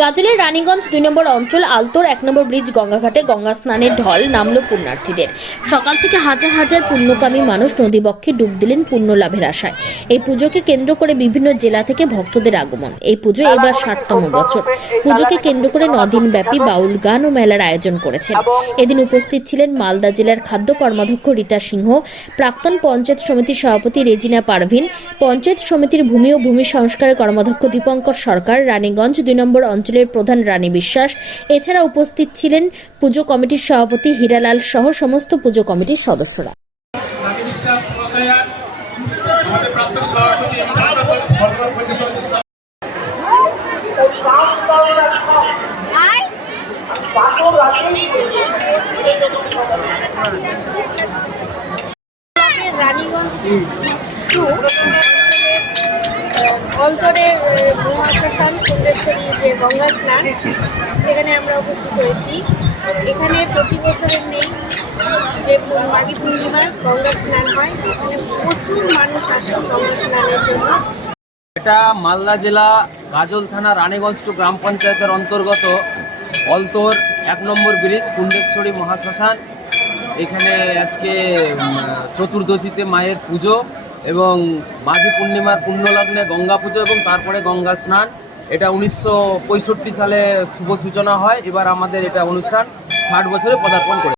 গাজলের রানীগঞ্জ ২ নম্বর অঞ্চল আলতোর ১ নম্বর ব্রিজ গঙ্গাঘাটে গঙ্গা স্নানের ঢল নামল পুণ্যার্থীদের। সকাল থেকে হাজার হাজার পুণ্যকামী মানুষ নদীবক্ষে ডুব দিলেন পুণ্য লাভের আশায়। এই পুজোকে কেন্দ্র করে বিভিন্ন জেলা থেকে ভক্তদের আগমন। এই পুজো এবার ৬০তম বছর। পুজোকে কেন্দ্র করে ৯ দিনব্যাপী বাউল গান ও মেলার আয়োজন করেছেন। এদিন উপস্থিত ছিলেন মালদা জেলার খাদ্য কর্মাধ্যক্ষ রীতা সিংহ, প্রাক্তন পঞ্চায়েত সমিতির সভাপতি রেজিনা পারভিন, পঞ্চায়েত সমিতির ভূমি ও ভূমি সংস্কারের কর্মাধ্যক্ষ দীপঙ্কর সরকার, রানীগঞ্জ ২ নম্বর অঞ্চলের প্রধান রানী বিশ্বাস। এছাড়া উপস্থিত ছিলেন পুজো কমিটির সভাপতি হীরালাল সহ সমস্ত পুজো কমিটির সদস্যরা। রানীগঞ্জ অন্তরে মহাশ্মশান সুন্দরেশ্বরী যে গঙ্গা স্নান, সেখানে আমরা উপস্থিত হয়েছি। এখানে প্রতি বছরের নেই যে মাঘী পূর্ণিমার গঙ্গা স্নান হয়, এখানে প্রচুর মানুষ আসেন গঙ্গা স্নানের জন্য। এটা মালদা জেলা গাজল থানা রানীগঞ্জ টু গ্রাম পঞ্চায়েতের অন্তর্গত অলতোর ১ নম্বর ব্রিজ কুণ্ডেশ্বরী মহাশ্মশান। এখানে আজকে চতুর্দশীতে মায়ের পুজো এবং মাঘী পূর্ণিমার পুণ্যলগ্নে গঙ্গা পুজো এবং তারপরে গঙ্গা স্নান। এটা ১৯৬৫ সালে শুভ সূচনা হয়। এবার আমাদের এটা অনুষ্ঠান ৬০ বছরে পদার্পণ করে।